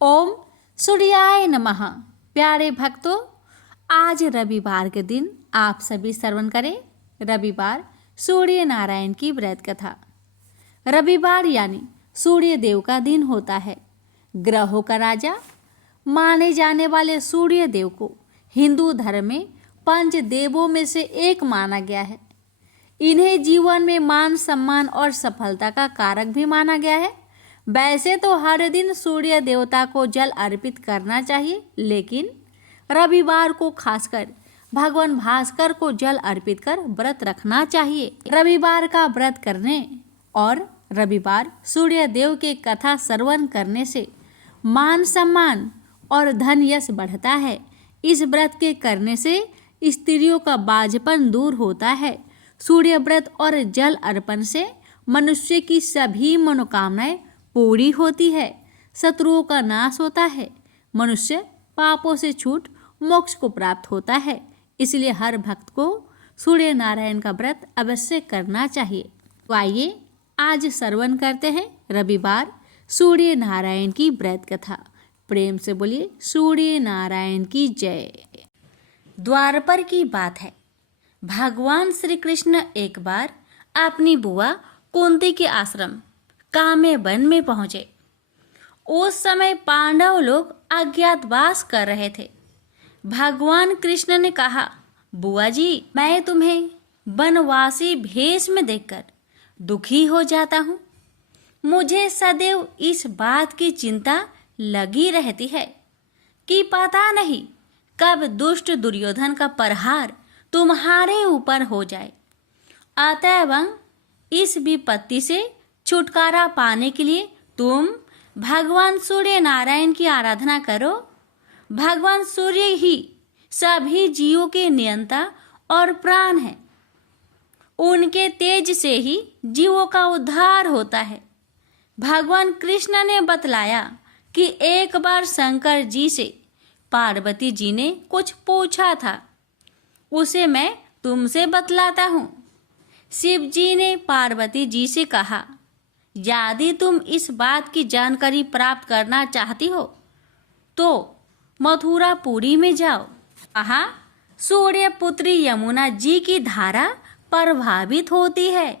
ओम सूर्याय नमः। प्यारे भक्तों, आज रविवार के दिन आप सभी श्रवण करें रविवार सूर्य नारायण की व्रत कथा। रविवार यानी सूर्य देव का दिन होता है। ग्रहों का राजा माने जाने वाले सूर्य देव को हिंदू धर्म में पंच देवों में से एक माना गया है। इन्हें जीवन में मान सम्मान और सफलता का कारक भी माना गया है। वैसे तो हर दिन सूर्य देवता को जल अर्पित करना चाहिए, लेकिन रविवार को खासकर भगवान भास्कर को जल अर्पित कर व्रत रखना चाहिए। रविवार का व्रत करने और रविवार सूर्य देव के कथा श्रवण करने से मान सम्मान और धन यश बढ़ता है। इस व्रत के करने से स्त्रियों का बाझपन दूर होता है। सूर्य व्रत और जल अर्पण से मनुष्य की सभी मनोकामनाएं पूरी होती है, शत्रुओं का नाश होता है, मनुष्य पापों से छूट मोक्ष को प्राप्त होता है। इसलिए हर भक्त को सूर्य नारायण का व्रत अवश्य करना चाहिए। तो आइए आज श्रवण करते हैं रविवार सूर्य नारायण की व्रत कथा। प्रेम से बोलिए सूर्य नारायण की जय। द्वारपर की बात है। भगवान श्री कृष्ण एक बार अपनी बुआ कुंती के आश्रम काम्य वन में पहुंचे। उस समय पांडव लोग अज्ञातवास कर रहे थे। भगवान कृष्ण ने कहा, बुआ जी, मैं तुम्हें वनवासी भेष में देखकर दुखी हो जाता हूँ। मुझे सदैव इस बात की चिंता लगी रहती है कि पता नहीं कब दुष्ट दुर्योधन का प्रहार तुम्हारे ऊपर हो जाए। अतएव इस विपत्ति से छुटकारा पाने के लिए तुम भगवान सूर्य नारायण की आराधना करो। भगवान सूर्य ही सभी जीवों के नियंता और प्राण हैं। उनके तेज से ही जीवों का उद्धार होता है। भगवान कृष्ण ने बतलाया कि एक बार शंकर जी से पार्वती जी ने कुछ पूछा था, उसे मैं तुमसे बतलाता हूँ। शिव जी ने पार्वती जी से कहा, यदि तुम इस बात की जानकारी प्राप्त करना चाहती हो तो मथुरापुरी में जाओ। वहाँ सूर्य पुत्री यमुना जी की धारा प्रभावित होती है।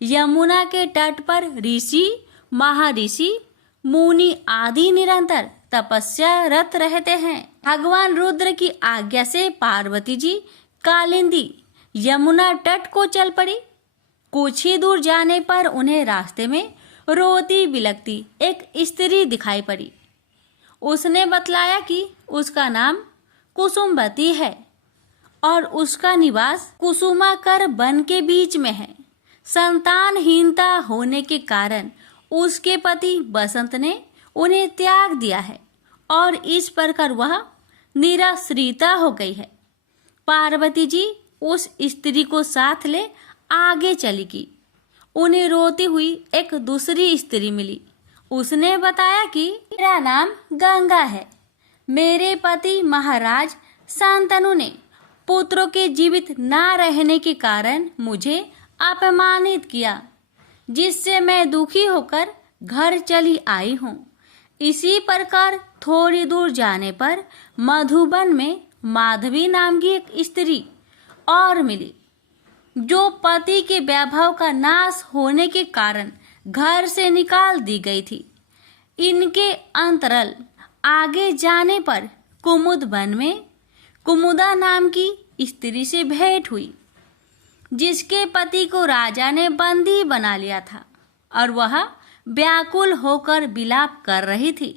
यमुना के तट पर ऋषि, महर्षि, मुनि आदि निरंतर तपस्या रत रहते हैं। भगवान रुद्र की आज्ञा से पार्वती जी कालिंदी यमुना तट को चल पड़ी। कुछ ही दूर जाने पर उन्हें रास्ते में रोती बिलखती एक स्त्री दिखाई पड़ी। उसने बतलाया कि उसका नाम कुसुमवती है और उसका निवास कुसुमाकर वन के बीच में है। संतानहीनता होने के कारण उसके पति बसंत ने उन्हें त्याग दिया है और इस प्रकार वह निराश्रिता हो गई है। पार्वती जी उस स्त्री को साथ ले आगे चली गई। उन्हें रोती हुई एक दूसरी स्त्री मिली। उसने बताया कि मेरा नाम गंगा है। मेरे पति महाराज शांतनु ने पुत्रों के जीवित न रहने के कारण मुझे अपमानित किया, जिससे मैं दुखी होकर घर चली आई हूँ। इसी प्रकार थोड़ी दूर जाने पर मधुबन में माधवी नाम की एक स्त्री और मिली, जो पति के वैभव का नाश होने के कारण घर से निकाल दी गई थी। इनके अंतरल आगे जाने पर कुमुद वन में कुमुदा नाम की स्त्री से भेंट हुई, जिसके पति को राजा ने बंदी बना लिया था और वह व्याकुल होकर विलाप कर रही थी।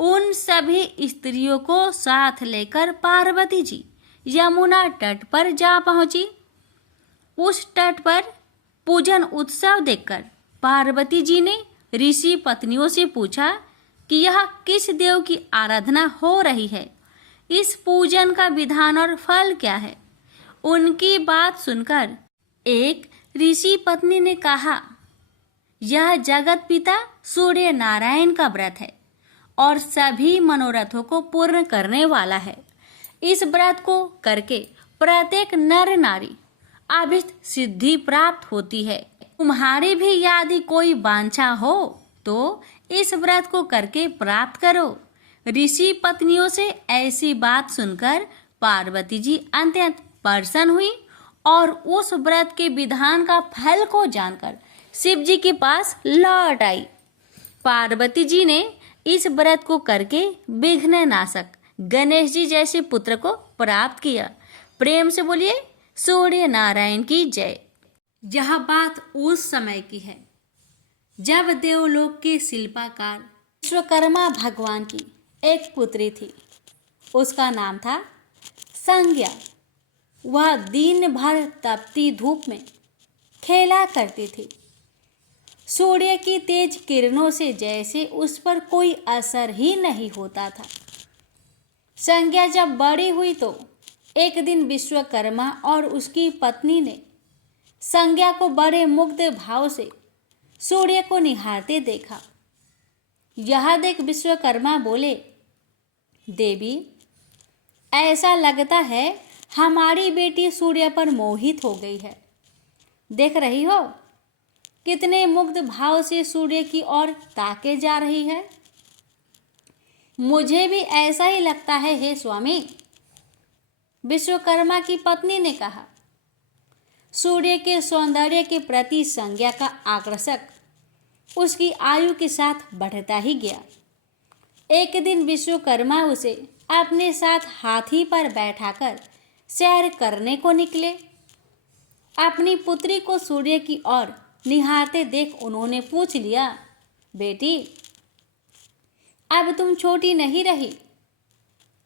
उन सभी स्त्रियों को साथ लेकर पार्वती जी यमुना तट पर जा पहुंची। उस तट पर पूजन उत्सव देखकर पार्वती जी ने ऋषि पत्नियों से पूछा कि यह किस देव की आराधना हो रही है, इस पूजन का विधान और फल क्या है। उनकी बात सुनकर एक ऋषि पत्नी ने कहा, यह जगत पिता सूर्य नारायण का व्रत है और सभी मनोरथों को पूर्ण करने वाला है। इस व्रत को करके प्रत्येक नर नारी अभिष्ट सिद्धि प्राप्त होती है। तुम्हारी भी यदि कोई वांछा हो तो इस व्रत को करके प्राप्त करो। ऋषि पत्नियों से ऐसी बात सुनकर पार्वती जी अत्यंत प्रसन्न हुई और उस व्रत के विधान का फल को जानकर शिव जी के पास लौट आई। पार्वती जी ने इस व्रत को करके विघ्न नाशक गणेश जी जैसे पुत्र को प्राप्त किया। प्रेम से बोलिए सूर्य नारायण की जय। यह बात उस समय की है जब देवलोक के शिल्पकार विश्वकर्मा भगवान की एक पुत्री थी। उसका नाम था संज्ञा। वह दिन भर तपती धूप में खेला करती थी। सूर्य की तेज किरणों से जैसे उस पर कोई असर ही नहीं होता था। संज्ञा जब बड़ी हुई तो एक दिन विश्वकर्मा और उसकी पत्नी ने संज्ञा को बड़े मुग्ध भाव से सूर्य को निहारते देखा। यह देख विश्वकर्मा बोले, देवी, ऐसा लगता है हमारी बेटी सूर्य पर मोहित हो गई है। देख रही हो कितने मुग्ध भाव से सूर्य की ओर ताके जा रही है। मुझे भी ऐसा ही लगता है हे स्वामी। विश्वकर्मा की पत्नी ने कहा। सूर्य के सौंदर्य के प्रति संज्ञा का आकर्षक उसकी आयु के साथ बढ़ता ही गया। एक दिन विश्वकर्मा उसे अपने साथ हाथी पर बैठाकर सैर करने को निकले। अपनी पुत्री को सूर्य की ओर निहारते देख उन्होंने पूछ लिया, बेटी, अब तुम छोटी नहीं रही।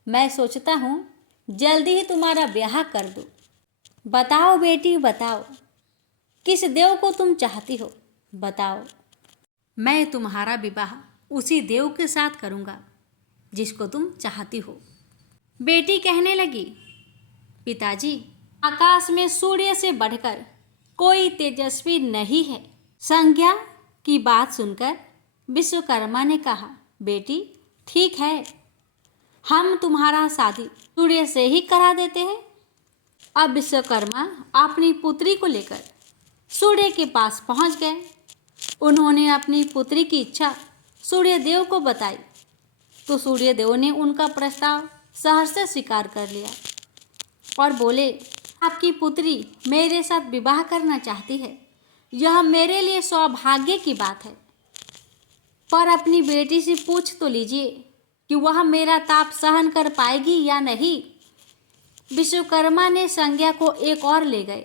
मैं सोचता हूँ जल्दी ही तुम्हारा ब्याह कर दूँ। बताओ बेटी, बताओ, किस देव को तुम चाहती हो? बताओ। मैं तुम्हारा विवाह उसी देव के साथ करूँगा जिसको तुम चाहती हो। बेटी कहने लगी, पिताजी, आकाश में सूर्य से बढ़कर कोई तेजस्वी नहीं है। संज्ञा की बात सुनकर विश्वकर्मा ने कहा, बेटी, ठीक है, हम तुम्हारा शादी सूर्य से ही करा देते हैं। अब विश्वकर्मा अपनी पुत्री को लेकर सूर्य के पास पहुंच गए। उन्होंने अपनी पुत्री की इच्छा सूर्य देव को बताई तो सूर्य देव ने उनका प्रस्ताव सहर्ष स्वीकार कर लिया और बोले, आपकी पुत्री मेरे साथ विवाह करना चाहती है। यह मेरे लिए सौभाग्य की बात है, पर अपनी बेटी से पूछ तो लीजिए कि वह मेरा ताप सहन कर पाएगी या नहीं। विश्वकर्मा ने संज्ञा को एक और ले गए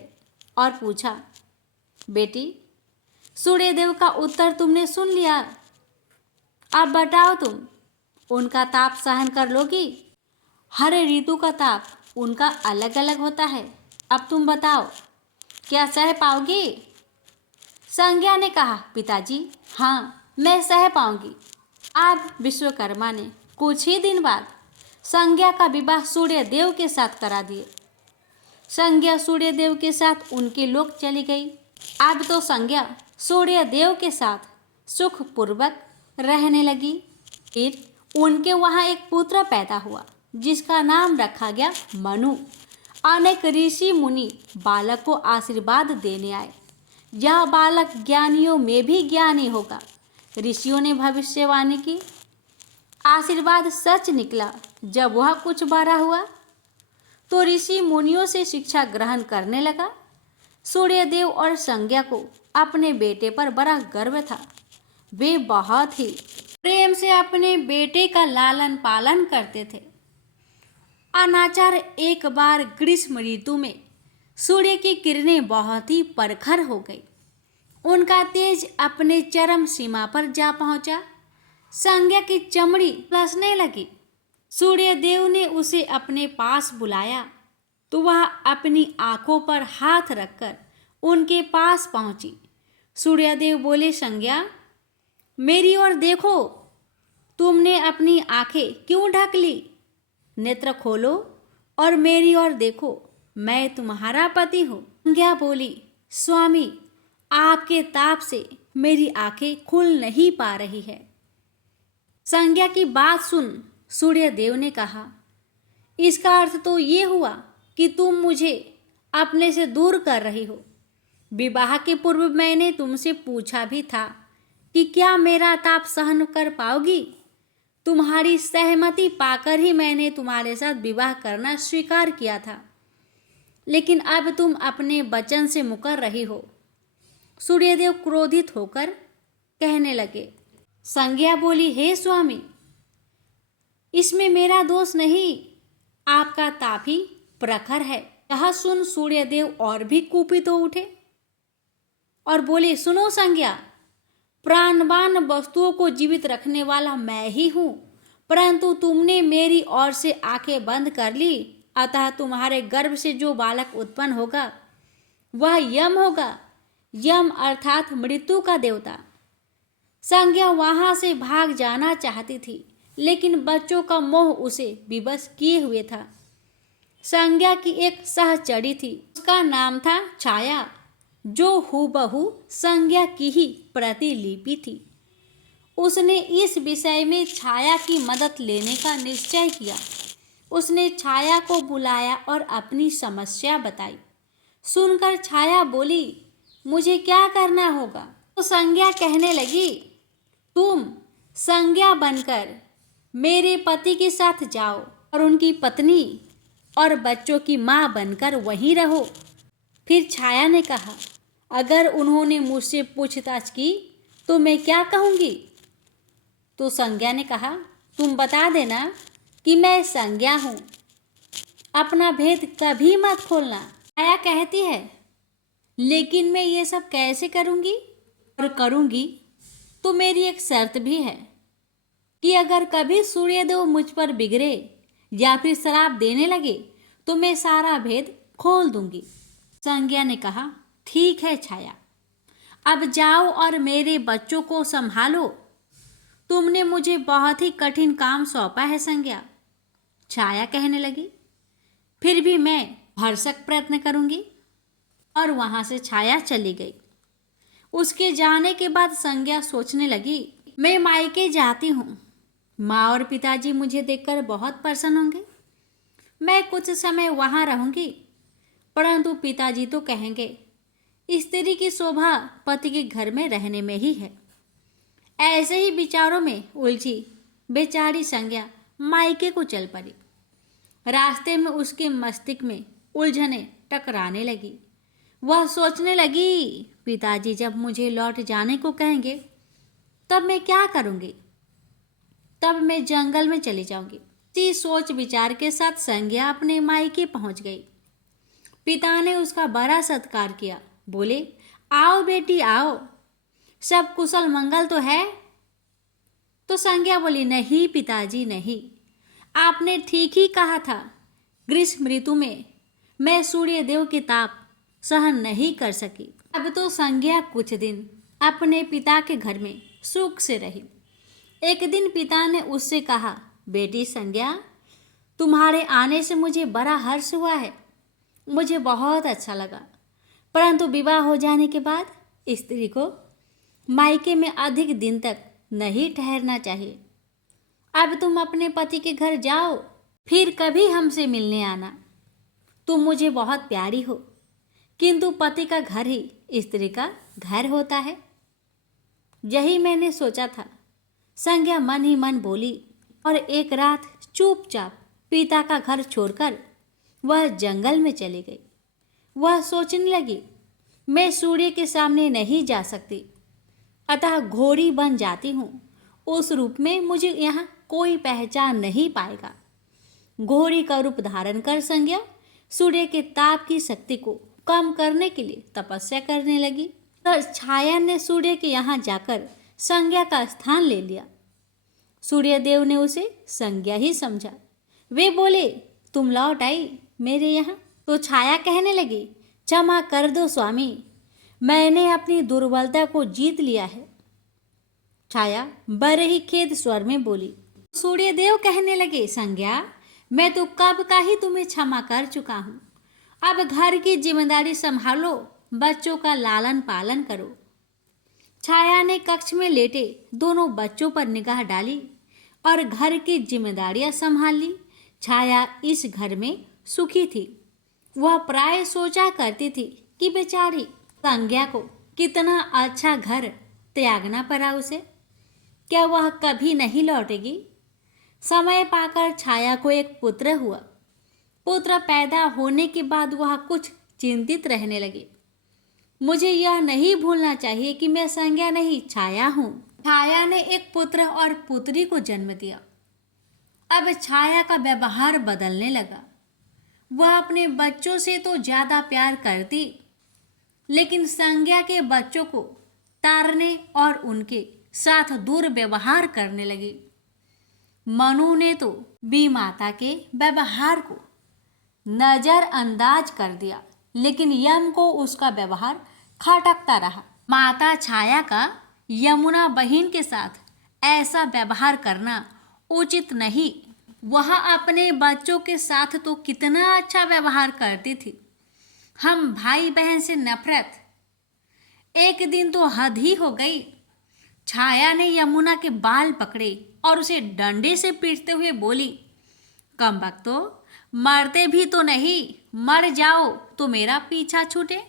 और पूछा, बेटी, सूर्यदेव का उत्तर तुमने सुन लिया। अब बताओ, तुम उनका ताप सहन कर लोगी? हर ऋतु का ताप उनका अलग अलग होता है। अब तुम बताओ, क्या सह पाओगी? संज्ञा ने कहा, पिताजी, हाँ, मैं सह पाऊंगी। अब विश्वकर्मा ने कुछ ही दिन बाद संज्ञा का विवाह सूर्य देव के साथ करा दिए। संज्ञा सूर्य देव के साथ उनके लोक चली गई। अब तो संज्ञा सूर्य देव के साथ सुखपूर्वक रहने लगी। फिर उनके वहाँ एक पुत्र पैदा हुआ जिसका नाम रखा गया मनु। अनेक ऋषि मुनि बालक को आशीर्वाद देने आए। यह बालक ज्ञानियों में भी ज्ञानी होगा। ऋषियों ने भविष्यवाणी की। आशीर्वाद सच निकला। जब वह कुछ बड़ा हुआ तो ऋषि मुनियों से शिक्षा ग्रहण करने लगा। सूर्यदेव और संज्ञा को अपने बेटे पर बड़ा गर्व था। वे बहुत ही प्रेम से अपने बेटे का लालन पालन करते थे। अनाचार एक बार ग्रीष्म ऋतु में सूर्य की किरणें बहुत ही प्रखर हो गई। उनका तेज अपने चरम सीमा पर जा पहुंचा। संज्ञा की चमड़ी लसने लगी। सूर्यदेव ने उसे अपने पास बुलाया तो वह अपनी आंखों पर हाथ रखकर उनके पास पहुंची। सूर्यदेव बोले, संज्ञा, मेरी ओर देखो। तुमने अपनी आंखें क्यों ढक ली? नेत्र खोलो और मेरी ओर देखो। मैं तुम्हारा पति हूँ। संज्ञा बोली, स्वामी, आपके ताप से मेरी आंखें खुल नहीं पा रही है। संज्ञा की बात सुन सूर्यदेव ने कहा, इसका अर्थ तो ये हुआ कि तुम मुझे अपने से दूर कर रही हो। विवाह के पूर्व मैंने तुमसे पूछा भी था कि क्या मेरा ताप सहन कर पाओगी? तुम्हारी सहमति पाकर ही मैंने तुम्हारे साथ विवाह करना स्वीकार किया था, लेकिन अब तुम अपने वचन से मुकर रही हो। सूर्यदेव क्रोधित होकर कहने लगे। संज्ञा बोली, हे स्वामी, इसमें मेरा दोष नहीं, आपका ताप ही प्रखर है। यह सुन सूर्यदेव और भी कुपित हो उठे और बोले, सुनो संज्ञा, प्राणवान वस्तुओं को जीवित रखने वाला मैं ही हूं, परंतु तुमने मेरी ओर से आंखें बंद कर ली, अतः तुम्हारे गर्भ से जो बालक उत्पन्न होगा वह यम होगा। यम अर्थात मृत्यु का देवता। संज्ञा वहां से भाग जाना चाहती थी, लेकिन बच्चों का मोह उसे विवश किए हुए था। संज्ञा की एक सहचरी थी, उसका नाम था छाया, जो हूबहू संज्ञा की ही प्रतिलिपि थी। उसने इस विषय में छाया की मदद लेने का निश्चय किया। उसने छाया को बुलाया और अपनी समस्या बताई। सुनकर छाया बोली, मुझे क्या करना होगा? तो संज्ञा कहने लगी, तुम संज्ञा बनकर मेरे पति के साथ जाओ और उनकी पत्नी और बच्चों की माँ बनकर वहीं रहो। फिर छाया ने कहा, अगर उन्होंने मुझसे पूछताछ की तो मैं क्या कहूँगी? तो संज्ञा ने कहा, तुम बता देना कि मैं संज्ञा हूँ, अपना भेद कभी मत खोलना। छाया कहती है, लेकिन मैं ये सब कैसे करूँगी? और करूँगी तो मेरी एक शर्त भी है कि अगर कभी सूर्यदेव मुझ पर बिगड़े या फिर श्राप देने लगे तो मैं सारा भेद खोल दूंगी। संज्ञा ने कहा, ठीक है छाया, अब जाओ और मेरे बच्चों को संभालो। तुमने मुझे बहुत ही कठिन काम सौंपा है संज्ञा। छाया कहने लगी, फिर भी मैं भरसक प्रयत्न करूंगी। और वहां से छाया चली गई। उसके जाने के बाद संज्ञा सोचने लगी, मैं मायके जाती हूँ, माँ और पिताजी मुझे देखकर बहुत प्रसन्न होंगे। मैं कुछ समय वहाँ रहूँगी, परंतु पिताजी तो कहेंगे, स्त्री की शोभा पति के घर में रहने में ही है। ऐसे ही विचारों में उलझी बेचारी संज्ञा मायके को चल पड़ी। रास्ते में उसके मस्तिष्क में उलझने टकराने लगी। वह सोचने लगी, पिताजी जब मुझे लौट जाने को कहेंगे तब मैं क्या करूँगी? तब मैं जंगल में चली जाऊंगी। इसी सोच विचार के साथ संज्ञा अपने मायके पहुंच गई। पिता ने उसका बड़ा सत्कार किया। बोले, आओ बेटी आओ, सब कुशल मंगल तो है? तो संज्ञा बोली, नहीं पिताजी नहीं, आपने ठीक ही कहा था। ग्रीष्म ऋतु में मैं सूर्यदेव के ताप सहन नहीं कर सकी। अब तो संज्ञा कुछ दिन अपने पिता के घर में सुख से रही। एक दिन पिता ने उससे कहा, बेटी संज्ञा, तुम्हारे आने से मुझे बड़ा हर्ष हुआ है, मुझे बहुत अच्छा लगा, परंतु विवाह हो जाने के बाद स्त्री को मायके में अधिक दिन तक नहीं ठहरना चाहिए। अब तुम अपने पति के घर जाओ, फिर कभी हमसे मिलने आना। तुम मुझे बहुत प्यारी हो, किंतु पति का घर ही स्त्री का घर होता है। यही मैंने सोचा था, संज्ञा मन ही मन बोली। और एक रात चुपचाप पिता का घर छोड़कर वह जंगल में चली गई। वह सोचने लगी, मैं सूर्य के सामने नहीं जा सकती, अतः घोड़ी बन जाती हूँ। उस रूप में मुझे यहाँ कोई पहचान नहीं पाएगा। घोड़ी का रूप धारण कर संज्ञा सूर्य के ताप की शक्ति को कम करने के लिए तपस्या करने लगी। तो छाया ने सूर्य के यहाँ जाकर संज्ञा का स्थान ले लिया। सूर्यदेव ने उसे संज्ञा ही समझा। वे बोले, तुम लौट आई मेरे यहाँ? तो छाया कहने लगी, क्षमा कर दो स्वामी, मैंने अपनी दुर्बलता को जीत लिया है। छाया बड़े ही खेद स्वर में बोली। सूर्यदेव कहने लगे, संज्ञा, मैं तो कब का ही तुम्हें क्षमा कर चुका हूँ। अब घर की जिम्मेदारी संभालो, बच्चों का लालन पालन करो। छाया ने कक्ष में लेटे दोनों बच्चों पर निगाह डाली और घर की जिम्मेदारियां संभाल ली। छाया इस घर में सुखी थी। वह प्राय सोचा करती थी कि बेचारी संज्ञा को कितना अच्छा घर त्यागना पड़ा उसे। क्या वह कभी नहीं लौटेगी? समय पाकर छाया को एक पुत्र हुआ। पुत्र पैदा होने के बाद वह कुछ चिंतित रहने लगी। मुझे यह नहीं भूलना चाहिए कि मैं संज्ञा नहीं, छाया हूँ। छाया ने एक पुत्र और पुत्री को जन्म दिया। अब छाया का व्यवहार बदलने लगा। वह अपने बच्चों से तो ज्यादा प्यार करती, लेकिन संज्ञा के बच्चों को तारने और उनके साथ दुर्व्यवहार करने लगी। मनु ने तो बी माता के व्यवहार को नजरअंदाज कर दिया, लेकिन यम को उसका व्यवहार खटकता रहा। माता छाया का यमुना बहन के साथ ऐसा व्यवहार करना उचित नहीं। वह अपने बच्चों के साथ तो कितना अच्छा व्यवहार करती थी। हम भाई बहन से नफरत, एक दिन तो हद ही हो गई। छाया ने यमुना के बाल पकड़े और उसे डंडे से पीटते हुए बोली, कमबख्तो, मरते भी तो नहीं, मर जाओ तो मेरा पीछा छूटे।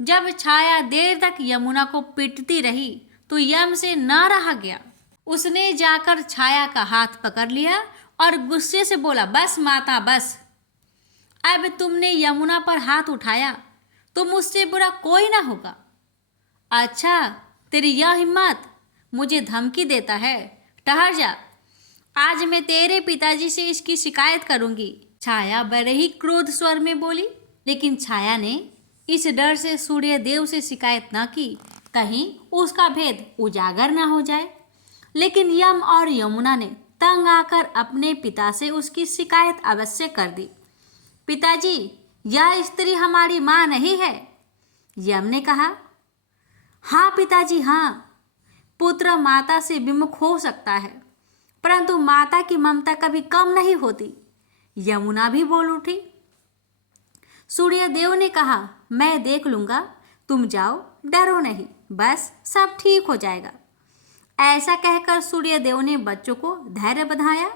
जब छाया देर तक यमुना को पीटती रही तो यम से न रहा गया। उसने जाकर छाया का हाथ पकड़ लिया और गुस्से से बोला, बस माता बस। अब तुमने यमुना पर हाथ उठाया तो मुझसे बुरा कोई ना होगा। अच्छा, तेरी यह हिम्मत, मुझे धमकी देता है? ठहर जा, आज मैं तेरे पिताजी से इसकी शिकायत करूंगी। छाया बड़े ही क्रोध स्वर में बोली, लेकिन छाया ने इस डर से सूर्यदेव से शिकायत न की, कहीं उसका भेद उजागर न हो जाए। लेकिन यम और यमुना ने तंग आकर अपने पिता से उसकी शिकायत अवश्य कर दी। पिताजी, यह स्त्री हमारी माँ नहीं है। यम ने कहा, हाँ पिताजी हाँ, पुत्र माता से विमुख हो सकता है, परंतु माता की ममता कभी कम नहीं होती। यमुना भी बोल उठी। सूर्यदेव ने कहा, मैं देख लूंगा, तुम जाओ, डरो नहीं, बस सब ठीक हो जाएगा। ऐसा कहकर सूर्यदेव ने बच्चों को धैर्य बंधाया,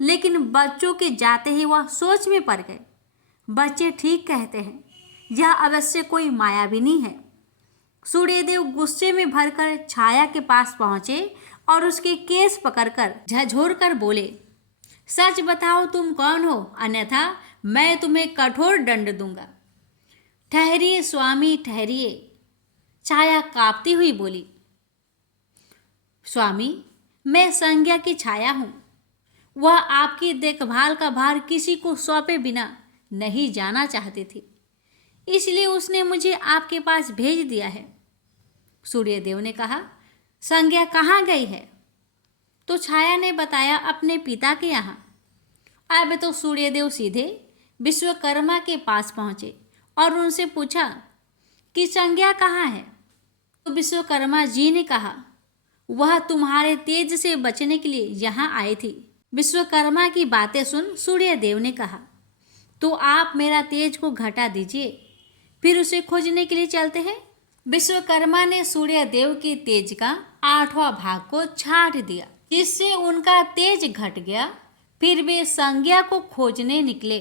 लेकिन बच्चों के जाते ही वह सोच में पड़ गए। बच्चे ठीक कहते हैं, यह अवश्य कोई मायाविनी है। सूर्यदेव गुस्से में भरकर छाया के पास पहुंचे और उसके केस पकड़कर झंझोर कर बोले, सच बताओ तुम कौन हो, अन्यथा मैं तुम्हें कठोर दंड दूंगा। ठहरिए स्वामी ठहरिए, छाया कांपती हुई बोली। स्वामी, मैं संज्ञा की छाया हूँ। वह आपकी देखभाल का भार किसी को सौंपे बिना नहीं जाना चाहती थी, इसलिए उसने मुझे आपके पास भेज दिया है। सूर्यदेव ने कहा, संज्ञा कहाँ गई है? तो छाया ने बताया, अपने पिता के यहाँ। अब तो सूर्यदेव सीधे विश्वकर्मा के पास पहुँचे और उनसे पूछा कि संज्ञा कहाँ है? तो विश्वकर्मा जी ने कहा, वह तुम्हारे तेज से बचने के लिए यहाँ आई थी। विश्वकर्मा की बातें सुन सूर्यदेव ने कहा, तो आप मेरा तेज को घटा दीजिए, फिर उसे खोजने के लिए चलते हैं। विश्वकर्मा ने सूर्यदेव के तेज का 8वां भाग को छांट दिया, जिससे उनका तेज घट गया। फिर वे संज्ञा को खोजने निकले।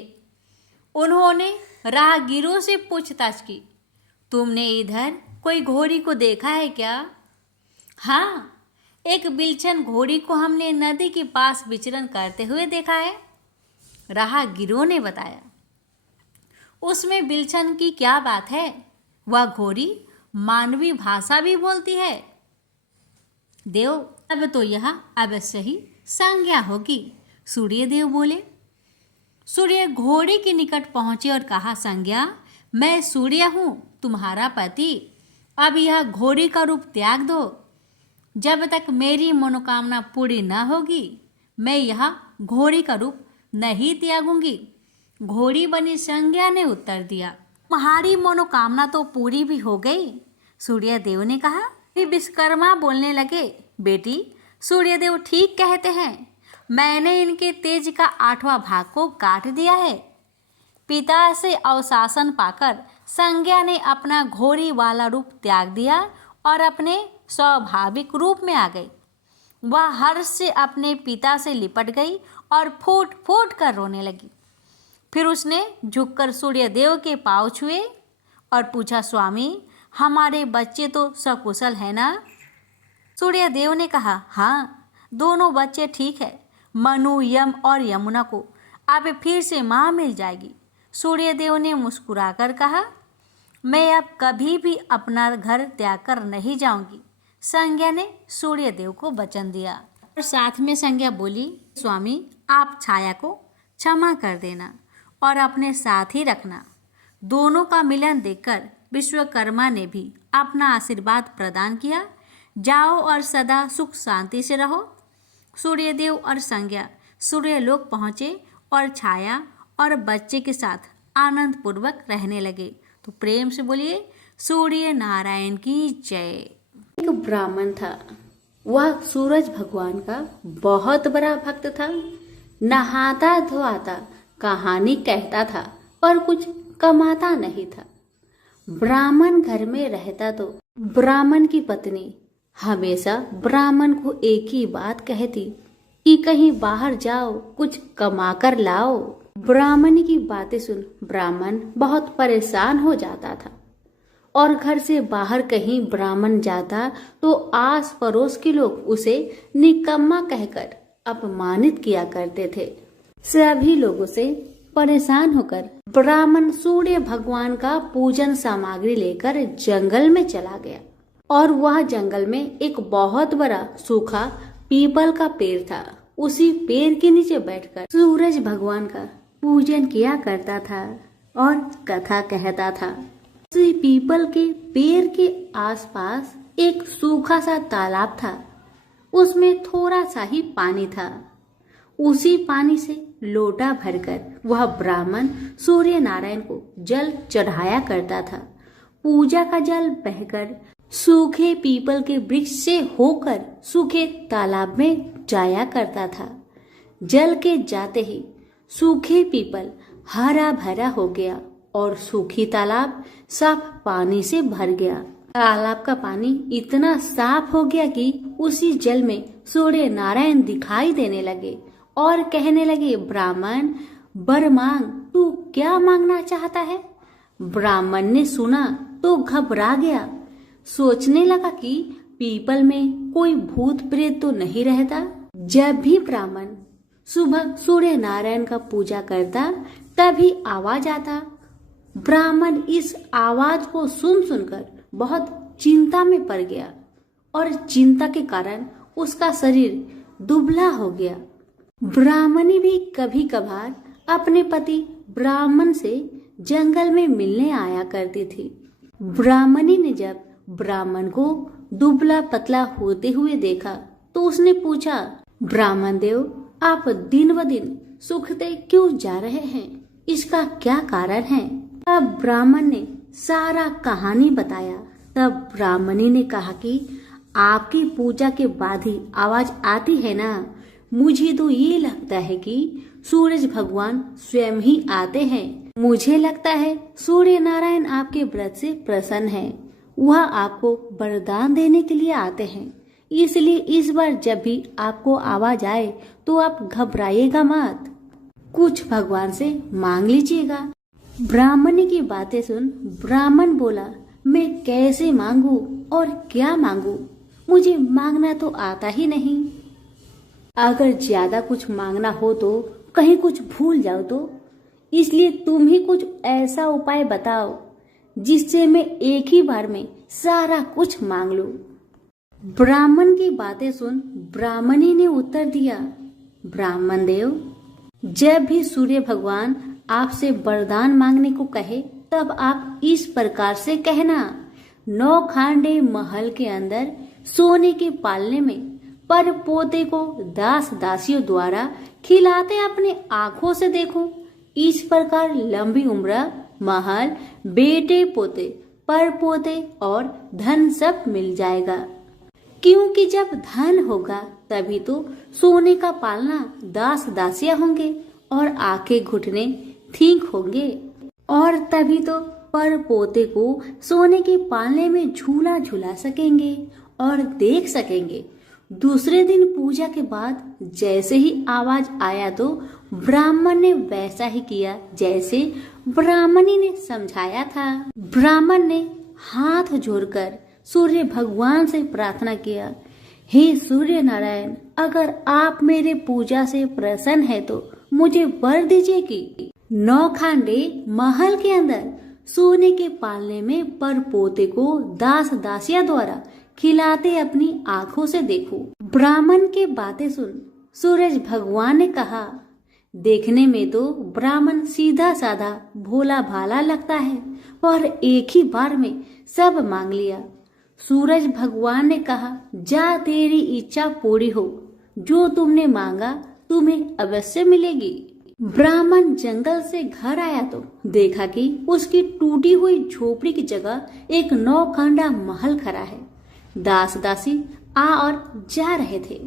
उन्होंने राहगीरों से पूछताछ की, तुमने इधर कोई घोड़ी को देखा है क्या? हाँ, एक बिलछन घोड़ी को हमने नदी के पास विचरण करते हुए देखा है, राहगीरों ने बताया। उसमें बिलछन की क्या बात है? वह घोड़ी मानवी भाषा भी बोलती है। देव, अब तो यह अवश्य ही संज्ञा होगी, सूर्यदेव बोले। सूर्य घोड़ी के निकट पहुंचे और कहा, संज्ञा, मैं सूर्य हूँ, तुम्हारा पति। अब यह घोड़ी का रूप त्याग दो। जब तक मेरी मनोकामना पूरी न होगी, मैं यह घोड़ी का रूप नहीं त्यागूंगी। घोड़ी बनी संज्ञा ने उत्तर दिया, तुम्हारी मनोकामना तो पूरी भी हो गई, सूर्यदेव ने कहा। फिर विश्वकर्मा बोलने लगे, बेटी, सूर्यदेव ठीक कहते हैं, मैंने इनके तेज का 8वां भाग को काट दिया है। पिता से अवशासन पाकर संज्ञा ने अपना घोड़ी वाला रूप त्याग दिया और अपने स्वाभाविक रूप में आ गई। वह हर्ष से अपने पिता से लिपट गई और फूट फूट कर रोने लगी। फिर उसने झुककर सूर्यदेव के पाँव छुए और पूछा, स्वामी, हमारे बच्चे तो सकुशल है ना? सूर्यदेव ने कहा, हाँ, दोनों बच्चे ठीक है। मनु, यम और यमुना को अब फिर से माँ मिल जाएगी। सूर्यदेव ने मुस्कुराकर कहा, मैं अब कभी भी अपना घर त्याग कर नहीं जाऊंगी। संज्ञा ने सूर्यदेव को वचन दिया और साथ में संज्ञा बोली, स्वामी, आप छाया को क्षमा कर देना और अपने साथ ही रखना। दोनों का मिलन देखकर विश्वकर्मा ने भी अपना आशीर्वाद प्रदान किया। जाओ और सदा सुख शांति से रहो। सूर्यदेव और संज्ञा सूर्यलोक पहुँचे और छाया और बच्चे के साथ आनंद पूर्वक रहने लगे। तो प्रेम से बोलिए, सूर्य नारायण की जय। एक ब्राह्मण था, वह सूरज भगवान का बहुत बड़ा भक्त था। नहाता धोआता कहानी कहता था पर कुछ कमाता नहीं था। ब्राह्मण घर में रहता तो ब्राह्मण की पत्नी हमेशा ब्राह्मण को एक ही बात कहती कि कहीं बाहर जाओ, कुछ कमा कर लाओ। ब्राह्मण की बातें सुन ब्राह्मण बहुत परेशान हो जाता था और घर से बाहर कहीं ब्राह्मण जाता तो आस पड़ोस के लोग उसे निकम्मा कहकर अपमानित किया करते थे। सभी लोगों से परेशान होकर ब्राह्मण सूर्य भगवान का पूजन सामग्री लेकर जंगल में चला गया और वह जंगल में एक बहुत बड़ा सूखा पीपल का पेड़ था। उसी पेड़ के नीचे बैठकर सूरज भगवान का पूजन किया करता था और कथा कहता था। उसी पीपल के पेड़ के आसपास एक सूखा सा तालाब था। उसमें थोड़ा सा ही पानी था। उसी पानी से लोटा भरकर वह ब्राह्मण सूर्य नारायण को जल चढ़ाया करता था। पूजा का जल बहकर सूखे पीपल के वृक्ष से होकर सूखे तालाब में जाया करता था। जल के जाते ही सूखे पीपल हरा भरा हो गया और सूखी तालाब साफ पानी से भर गया। तालाब का पानी इतना साफ हो गया कि उसी जल में सूर्य नारायण दिखाई देने लगे और कहने लगे, ब्राह्मण, वर मांग, तू क्या मांगना चाहता है? ब्राह्मण ने सुना तो घबरा गया। सोचने लगा कि पीपल में कोई भूत प्रेत तो नहीं रहता। जब भी ब्राह्मण सुबह सूर्य नारायण का पूजा करता तभी आवाज आता। ब्राह्मण इस आवाज को सुनकर बहुत चिंता में पड़ गया और चिंता के कारण उसका शरीर दुबला हो गया। ब्राह्मणी भी कभी कभार अपने पति ब्राह्मण से जंगल में मिलने आया करती थी। ब्राह्मणी ने जब ब्राह्मण को दुबला पतला होते हुए देखा तो उसने पूछा, ब्राह्मण देव, आप दिन ब दिन सूखते क्यों जा रहे हैं? इसका क्या कारण है? तब ब्राह्मण ने सारा कहानी बताया। तब ब्राह्मणी ने कहा कि आपकी पूजा के बाद ही आवाज आती है ना, मुझे तो ये लगता है कि सूरज भगवान स्वयं ही आते हैं। मुझे लगता है सूर्य नारायण आपके व्रत से प्रसन्न है। वह आपको वरदान देने के लिए आते हैं। इसलिए इस बार जब भी आपको आवाज आए तो आप घबराइएगा मत, कुछ भगवान से मांग लीजिएगा। ब्राह्मणी की बातें सुन ब्राह्मण बोला, मैं कैसे मांगू और क्या मांगू? मुझे मांगना तो आता ही नहीं। अगर ज्यादा कुछ मांगना हो तो कहीं कुछ भूल जाओ तो, इसलिए तुम ही कुछ ऐसा उपाय बताओ जिससे मैं एक ही बार में सारा कुछ मांग लूं। ब्राह्मण की बातें सुन ब्राह्मणी ने उत्तर दिया, ब्राह्मण देव, जब भी सूर्य भगवान आपसे वरदान मांगने को कहे तब आप इस प्रकार से कहना, 9 खांडे महल के अंदर सोने के पालने में पर पोते को दास दासियों द्वारा खिलाते अपने आंखों से देखो। इस प्रकार लंबी उम्र, महल, बेटे पोते, पर पोते और धन सब मिल जाएगा। क्योंकि जब धन होगा तभी तो सोने का पालना दास दासियां होंगे और आंखें घुटने ठीक होंगे, और तभी तो पर पोते को सोने के पालने में झूला झूला सकेंगे और देख सकेंगे। दूसरे दिन पूजा के बाद जैसे ही आवाज आया तो ब्राह्मण ने वैसा ही किया जैसे ब्राह्मणी ने समझाया था। ब्राह्मण ने हाथ जोड़कर सूर्य भगवान से प्रार्थना किया, हे सूर्य नारायण, अगर आप मेरे पूजा से प्रसन्न है तो मुझे वर दीजिए कि 9 खांडे महल के अंदर सोने के पालने में परपोते को दास दासिया द्वारा खिलाते अपनी आंखों से देखूं। ब्राह्मण की बातें सुन सूरज भगवान ने कहा, देखने में तो ब्राह्मण सीधा साधा भोला भाला लगता है, और एक ही बार में सब मांग लिया। सूरज भगवान ने कहा, जा तेरी इच्छा पूरी हो, जो तुमने मांगा तुम्हें अवश्य मिलेगी। ब्राह्मण जंगल से घर आया तो देखा कि उसकी टूटी हुई झोपड़ी की जगह एक 9 खांडा महल खड़ा है। दास दासी आ और जा रहे थे।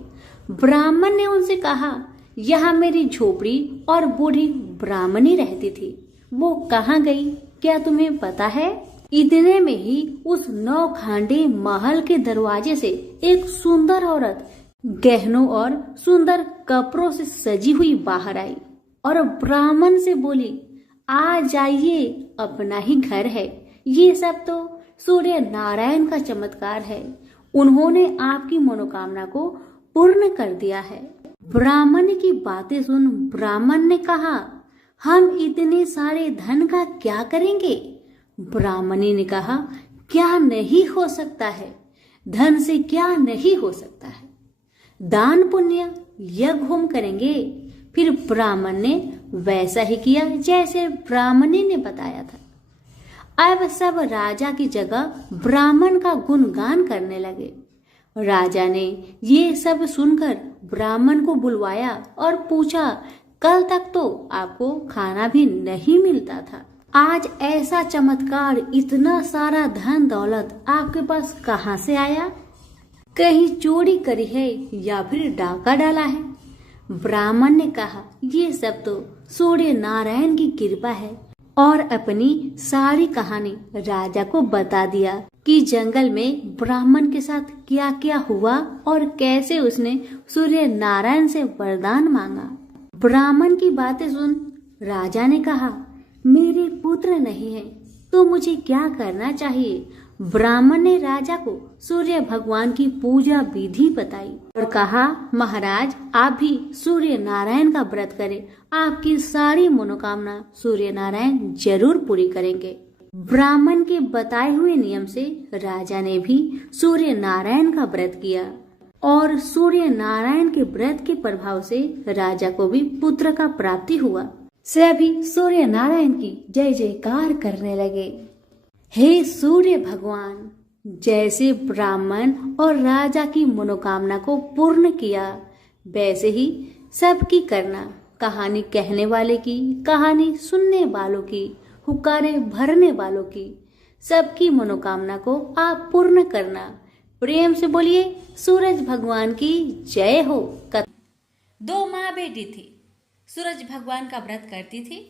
ब्राह्मण ने उनसे कहा, यहाँ मेरी झोपड़ी और बूढ़ी ब्राह्मणी रहती थी, वो कहाँ गई, क्या तुम्हें पता है? इतने में ही उस 9 खांडे महल के दरवाजे से एक सुंदर औरत गहनों और सुंदर कपड़ों से सजी हुई बाहर आई और ब्राह्मण से बोली, आ जाइए, अपना ही घर है। ये सब तो सूर्य नारायण का चमत्कार है, उन्होंने आपकी मनोकामना को पूर्ण कर दिया है। ब्राह्मण की बातें सुन ब्राह्मण ने कहा, हम इतने सारे धन का क्या करेंगे? ब्राह्मणी ने कहा, क्या नहीं हो सकता है, धन से क्या नहीं हो सकता है, दान पुण्य यज्ञ होम करेंगे। फिर ब्राह्मण ने वैसा ही किया जैसे ब्राह्मणी ने बताया था। अब सब राजा की जगह ब्राह्मण का गुणगान करने लगे। राजा ने ये सब सुनकर ब्राह्मण को बुलवाया और पूछा, कल तक तो आपको खाना भी नहीं मिलता था, आज ऐसा चमत्कार, इतना सारा धन दौलत आपके पास कहाँ से आया? कहीं चोरी करी है या फिर डाका डाला है? ब्राह्मण ने कहा, ये सब तो सूर्य नारायण की कृपा है, और अपनी सारी कहानी राजा को बता दिया कि जंगल में ब्राह्मण के साथ क्या क्या हुआ और कैसे उसने सूर्य नारायण से वरदान मांगा। ब्राह्मण की बातें सुन राजा ने कहा, मेरे पुत्र नहीं है तो मुझे क्या करना चाहिए? ब्राह्मण ने राजा को सूर्य भगवान की पूजा विधि बताई और कहा, महाराज आप भी सूर्य नारायण का व्रत करें, आपकी सारी मनोकामना सूर्य नारायण जरूर पूरी करेंगे। ब्राह्मण के बताए हुए नियम से राजा ने भी सूर्य नारायण का व्रत किया और सूर्य नारायण के व्रत के प्रभाव से राजा को भी पुत्र का प्राप्ति हुआ। सभी सूर्य नारायण की जय जयकार करने लगे। हे सूर्य भगवान, जैसे ब्राह्मण और राजा की मनोकामना को पूर्ण किया, वैसे ही सबकी करना, कहानी कहने वाले की, कहानी सुनने वालों की, हुक्कारे भरने वालों की, सबकी मनोकामना को आप पूर्ण करना। प्रेम से बोलिए सूरज भगवान की जय हो। 2 माँ बेटी थी, सूरज भगवान का व्रत करती थी।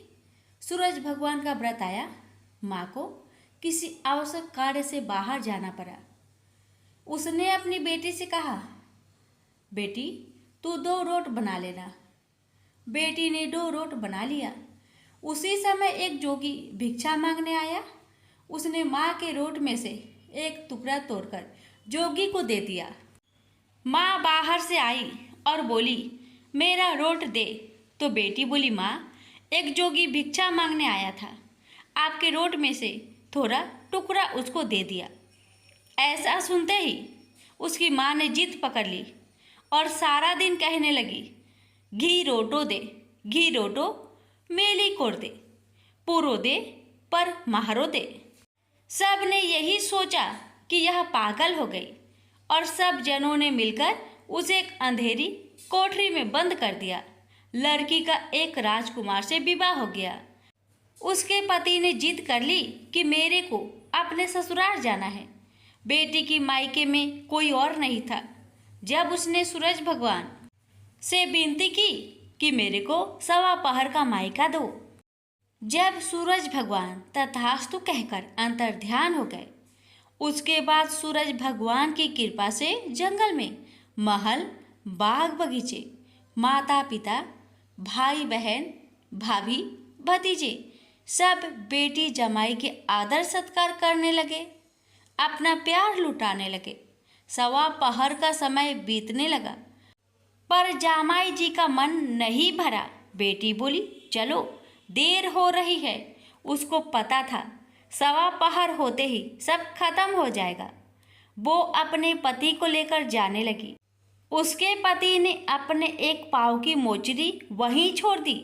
सूरज भगवान का व्रत आया, माँ को किसी आवश्यक कार्य से बाहर जाना पड़ा। उसने अपनी बेटी से कहा, बेटी तू 2 रोट बना लेना। बेटी ने 2 रोट बना लिया। उसी समय एक जोगी भिक्षा मांगने आया। उसने माँ के रोट में से एक टुकड़ा तोड़कर जोगी को दे दिया। माँ बाहर से आई और बोली, मेरा रोट दे। तो बेटी बोली, माँ एक जोगी भिक्षा मांगने आया था, आपके रोट में से थोड़ा टुकड़ा उसको दे दिया। ऐसा सुनते ही उसकी माँ ने जिद पकड़ ली और सारा दिन कहने लगी, घी रोटो दे, घी रोटो, मेली कोड़ दे, पूरो दे पर महारो दे। सब ने यही सोचा कि यह पागल हो गई और सब जनों ने मिलकर उसे एक अंधेरी कोठरी में बंद कर दिया। लड़की का एक राजकुमार से विवाह हो गया। उसके पति ने जिद कर ली कि मेरे को अपने ससुराल जाना है। बेटी की मायके में कोई और नहीं था। जब उसने सूरज भगवान से विनती की कि मेरे को 1.25 पहर का मायका दो, जब सूरज भगवान तथास्तु कहकर अंतर्ध्यान हो गए, उसके बाद सूरज भगवान की कृपा से जंगल में महल, बाग बगीचे, माता पिता, भाई बहन, भाभी भतीजे सब बेटी जमाई के आदर सत्कार करने लगे। अपना प्यार लुटाने लगे। सवा पहर का समय बीतने लगा, पर जामाई जी का मन नहीं भरा। बेटी बोली, चलो देर हो रही है। उसको पता था सवा पहर होते ही सब खत्म हो जाएगा। वो अपने पति को लेकर जाने लगी। उसके पति ने अपने एक पाँव की मोचरी वहीं छोड़ दी।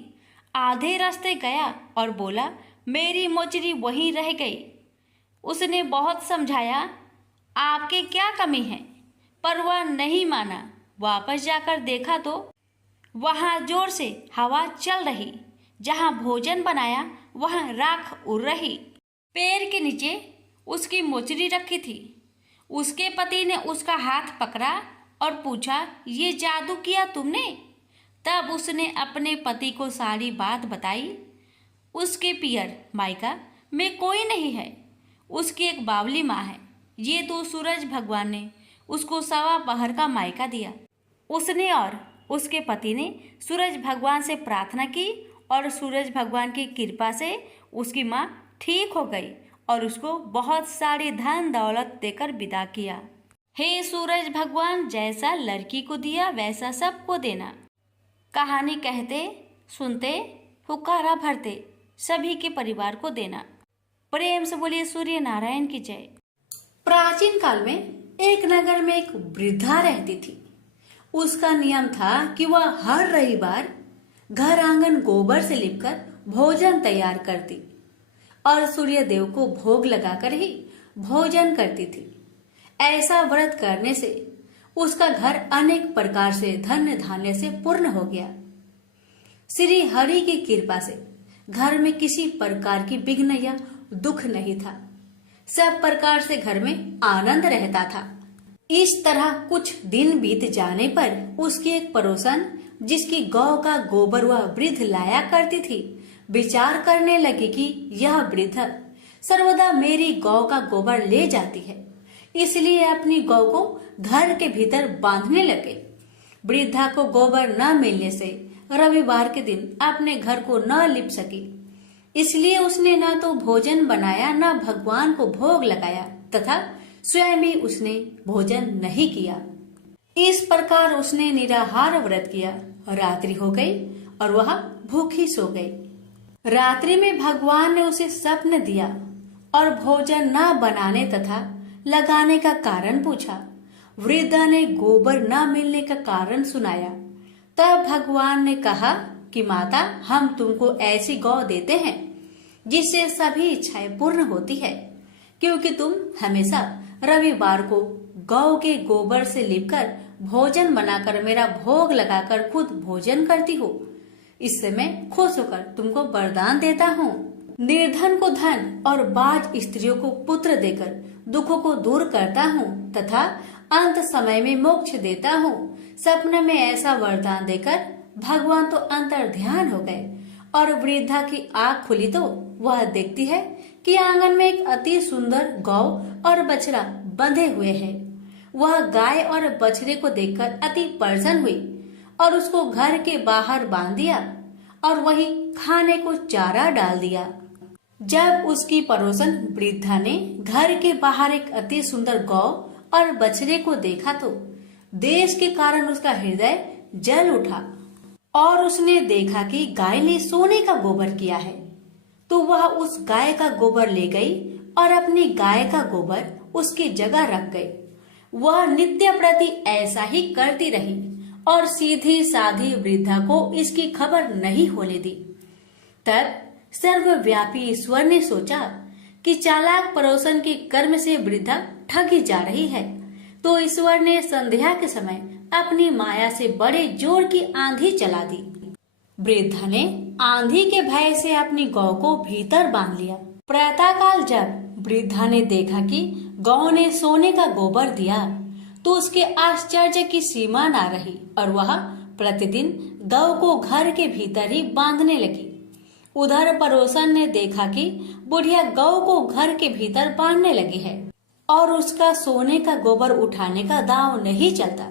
आधे रास्ते गया और बोला, मेरी मोचरी वहीं रह गई। उसने बहुत समझाया, आपके क्या कमी है, पर वह नहीं माना। वापस जाकर देखा तो वहाँ जोर से हवा चल रही। जहाँ भोजन बनाया वहाँ राख उड़ रही। पेड़ के नीचे उसकी मोचरी रखी थी। उसके पति ने उसका हाथ पकड़ा और पूछा, ये जादू किया तुमने? तब उसने अपने पति को सारी बात बताई। उसके पियर मायका में कोई नहीं है, उसकी एक बावली माँ है। ये तो सूरज भगवान ने उसको सवा पहर का मायका दिया। उसने और उसके पति ने सूरज भगवान से प्रार्थना की और सूरज भगवान की कृपा से उसकी माँ ठीक हो गई और उसको बहुत सारी धन दौलत देकर विदा किया। हे सूरज भगवान, जैसा लड़की को दिया वैसा सबको देना। कहानी कहते सुनते हुक्कारा भरते सभी के परिवार को देना। प्रेम से बोलिए सूर्य नारायण की जय। प्राचीन काल में एक नगर में एक वृद्धा रहती थी। उसका नियम था कि वह हर रविवार घर आंगन गोबर से लिपकर भोजन तैयार करती और सूर्य देव को भोग लगाकर ही भोजन करती थी। ऐसा व्रत करने से उसका घर अनेक प्रकार से धन्य धान्य से पूर्ण हो गया। श्री हरि की कृपा से घर में किसी प्रकार की विघ्न या दुख नहीं था। सब प्रकार से घर में आनंद रहता था। इस तरह कुछ दिन बीत जाने पर उसकी एक पड़ोसन, जिसकी गौ का गोबर वह वृद्ध लाया करती थी, विचार करने लगी कि यह वृद्ध सर्वदा मेरी गौ का गोबर ले जाती है, इसलिए अपनी गौ को घर के भीतर बांधने लगे। वृद्धा को गोबर न मिलने से रविवार के दिन अपने घर को न लिप सकी, इसलिए उसने न तो भोजन बनाया न भगवान को भोग लगाया तथा स्वयं भी उसने भोजन नहीं किया। इस प्रकार उसने निराहार व्रत किया। रात्रि हो गई और वह भूखी सो गई। रात्रि में भगवान ने उसे स्वप्न दिया और भोजन न बनाने तथा लगाने का कारण पूछा। वृद्धा ने गोबर न मिलने का कारण सुनाया। तब भगवान ने कहा कि माता, हम तुमको ऐसी गौ देते हैं जिससे सभी इच्छाएं पूर्ण होती है, क्योंकि तुम हमेशा रविवार को गौ के गोबर से लिपकर भोजन बनाकर मेरा भोग लगाकर खुद भोजन करती हो। इससे मैं खुश होकर तुमको वरदान देता हूँ। निर्धन को धन और बाज स्त्रियों को पुत्र देकर दुखों को दूर करता हूँ तथा अंत समय में मोक्ष देता हूँ। सपने में ऐसा वरदान देकर भगवान तो अंतर ध्यान हो गए और वृद्धा की आँख खुली तो वह देखती है कि आंगन में एक अति सुंदर गौ और बछड़ा बंधे हुए हैं। वह गाय और बछड़े को देखकर अति प्रसन्न हुई और उसको घर के बाहर बांध दिया और वही खाने को चारा डाल दिया। जब उसकी पड़ोसन वृद्धा ने घर के बाहर एक अति सुंदर गौ और बछड़े को देखा तो देश के कारण उसका हृदय जल उठा और उसने देखा कि गाय ने सोने का गोबर किया है, तो वह उस गाय का गोबर ले गई और अपनी गाय का गोबर उसकी जगह रख गई। वह नित्य प्रति ऐसा ही करती रही और सीधी साधी वृद्धा को इसकी खबर नहीं होने दी। तब सर्वव्यापी ईश्वर ने सोचा कि चालाक पड़ोसन के कर्म से वृद्धा ठगी जा रही है, तो ईश्वर ने संध्या के समय अपनी माया से बड़े जोर की आंधी चला दी। वृद्धा ने आंधी के भय से अपनी गौ को भीतर बांध लिया। प्रातःकाल जब वृद्धा ने देखा कि गौ ने सोने का गोबर दिया, तो उसके आश्चर्य की सीमा न रही और वह प्रतिदिन गौ को घर के भीतर ही बांधने लगी। उधर पड़ोसन ने देखा कि बुढ़िया गौ को घर के भीतर बांधने लगी है और उसका सोने का गोबर उठाने का दांव नहीं चलता,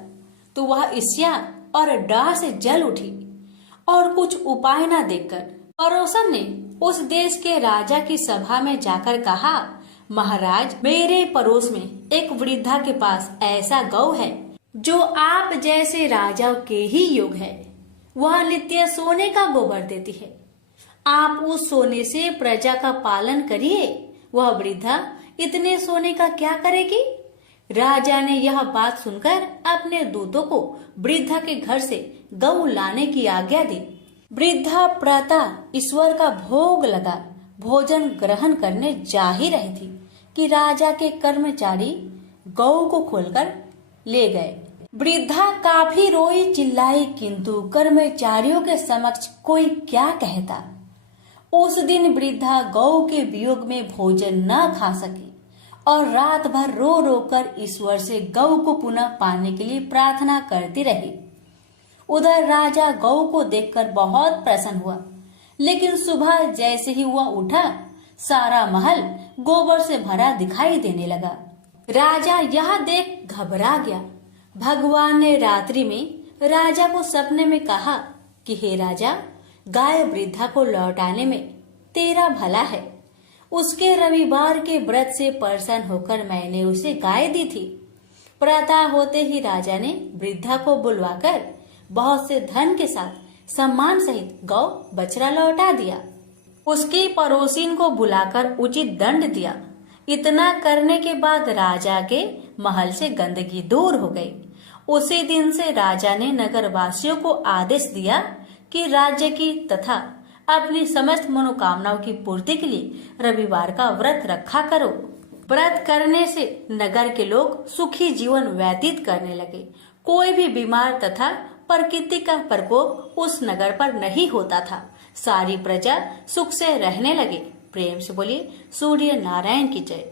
तो वह ईर्ष्या और डाह से जल उठी और कुछ उपाय न देखकर पड़ोसन ने उस देश के राजा की सभा में जाकर कहा, महाराज, मेरे पड़ोस में एक वृद्धा के पास ऐसा गौ है जो आप जैसे राजा के ही योग है। वह नित्य सोने का गोबर देती है। आप उस सोने से प्रजा का पालन करिए। वह वृद्धा इतने सोने का क्या करेगी? राजा ने यह बात सुनकर अपने दूतों को वृद्धा के घर से गौ लाने की आज्ञा दी। वृद्धा प्रातः ईश्वर का भोग लगा भोजन ग्रहण करने जा ही रही थी कि राजा के कर्मचारी गौ को खोलकर ले गए। वृद्धा काफी रोई चिल्लाई, किंतु कर्मचारियों के समक्ष कोई क्या कहता। उस दिन वृद्धा गौ के वियोग में भोजन न खा सकी और रात भर रो रो कर ईश्वर से गौ को पुनः पाने के लिए प्रार्थना करती रही। उधर राजा गौ को देखकर बहुत प्रसन्न हुआ, लेकिन सुबह जैसे ही वह उठा, सारा महल गोबर से भरा दिखाई देने लगा। राजा यह देख घबरा गया। भगवान ने रात्रि में राजा को सपने में कहा कि हे राजा, गाय वृद्धा को लौटाने में तेरा भला है। उसके रविवार के व्रत से प्रसन्न होकर मैंने उसे गाय दी थी। प्रातः होते ही राजा ने वृद्धा को बुलवाकर बहुत से धन के साथ सम्मान सहित गौ बछड़ा लौटा दिया। उसकी पड़ोसिन को बुलाकर उचित दंड दिया। इतना करने के बाद राजा के महल से गंदगी दूर हो गई। उसी दिन से राजा ने नगर वासियों को आदेश दिया कि राज्य की तथा अपनी समस्त मनोकामनाओं की पूर्ति के लिए रविवार का व्रत रखा करो। व्रत करने से नगर के लोग सुखी जीवन व्यतीत करने लगे। कोई भी बीमार तथा प्रकृति का प्रकोप उस नगर पर नहीं होता था। सारी प्रजा सुख से रहने लगे। प्रेम से बोलिए सूर्य नारायण की जय।